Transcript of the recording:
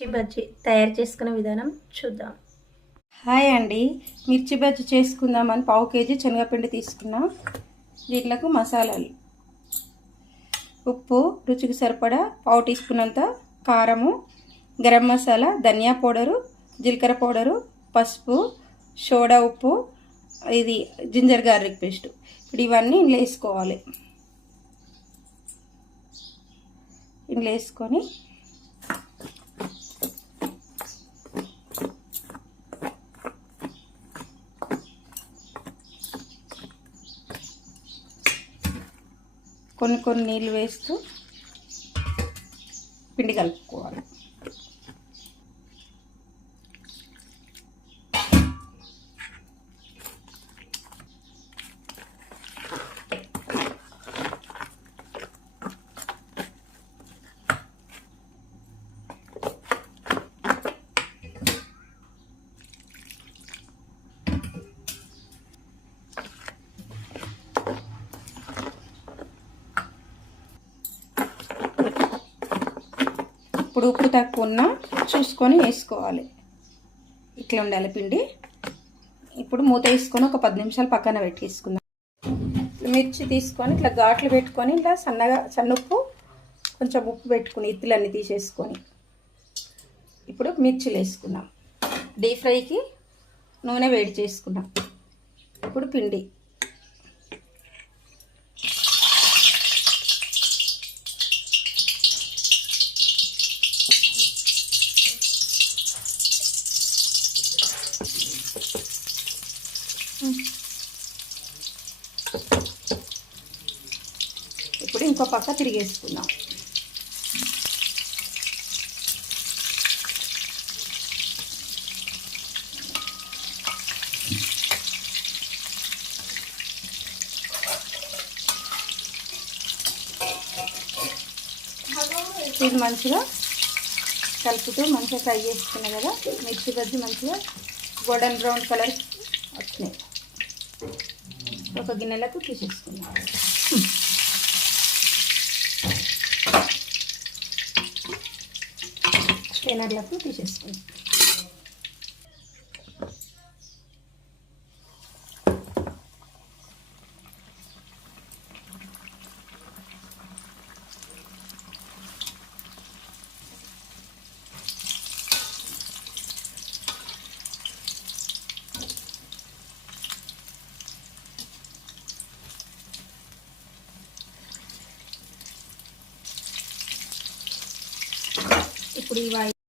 మిర్చి బజ్జీ తయారు చేసుకునే విధానం చూద్దాం. హాయ్ అండి, మిర్చి బజ్జీ చేసుకుందామని పావు కేజీ శనగపిండి తీసుకున్నా. దీంట్లోకి మసాలాలు: ఉప్పు రుచికి సరిపడా, పావు టీ స్పూన్ అంత కారము, గరం మసాలా, ధనియా పౌడరు, జీలకర్ర పౌడరు, పసుపు, సోడా ఉప్పు, ఇది జింజర్ గార్లిక్ పేస్ట్. ఇప్పుడు ఇవన్నీ ఇందులో వేసుకోవాలి. ఇందులో వేసుకొని కొన్ని నీళ్ళు వేస్తూ పిండి కలుపుకోవాలి. ఇప్పుడు ఉప్పు తక్కువ ఉన్నా చూసుకొని వేసుకోవాలి. ఇట్లా ఉండాలి పిండి. ఇప్పుడు మూత వేసుకొని ఒక 10 నిమిషాలు పక్కన పెట్టేసుకుందాం. మిర్చి తీసుకొని ఇట్లా ఘాట్లు పెట్టుకొని ఇట్లా సన్నుప్పు కొంచెం ఉప్పు పెట్టుకుని ఇత్తులన్నీ తీసేసుకొని ఇప్పుడు మిర్చిలు వేసుకున్నాం. డీప్ ఫ్రైకి నూనె వేడి చేసుకున్నాం. ఇప్పుడు పిండి ఇప్పుడు ఇంకో పక్క తిరిగేసుకుందాం. ఇది మంచిగా కలుపుతూ మంచిగా ఫ్రై చేసుకున్నాం కదా. మిర్చి బజ్జీ మంచిగా గోల్డెన్ బ్రౌన్ కలర్ వచ్చినాయి. ఒక గిన్నెలకు తీసేసుకున్నాం. స్టెయినర్లకు తీసేసుకున్నాం. ఇప్పుడు ఇవి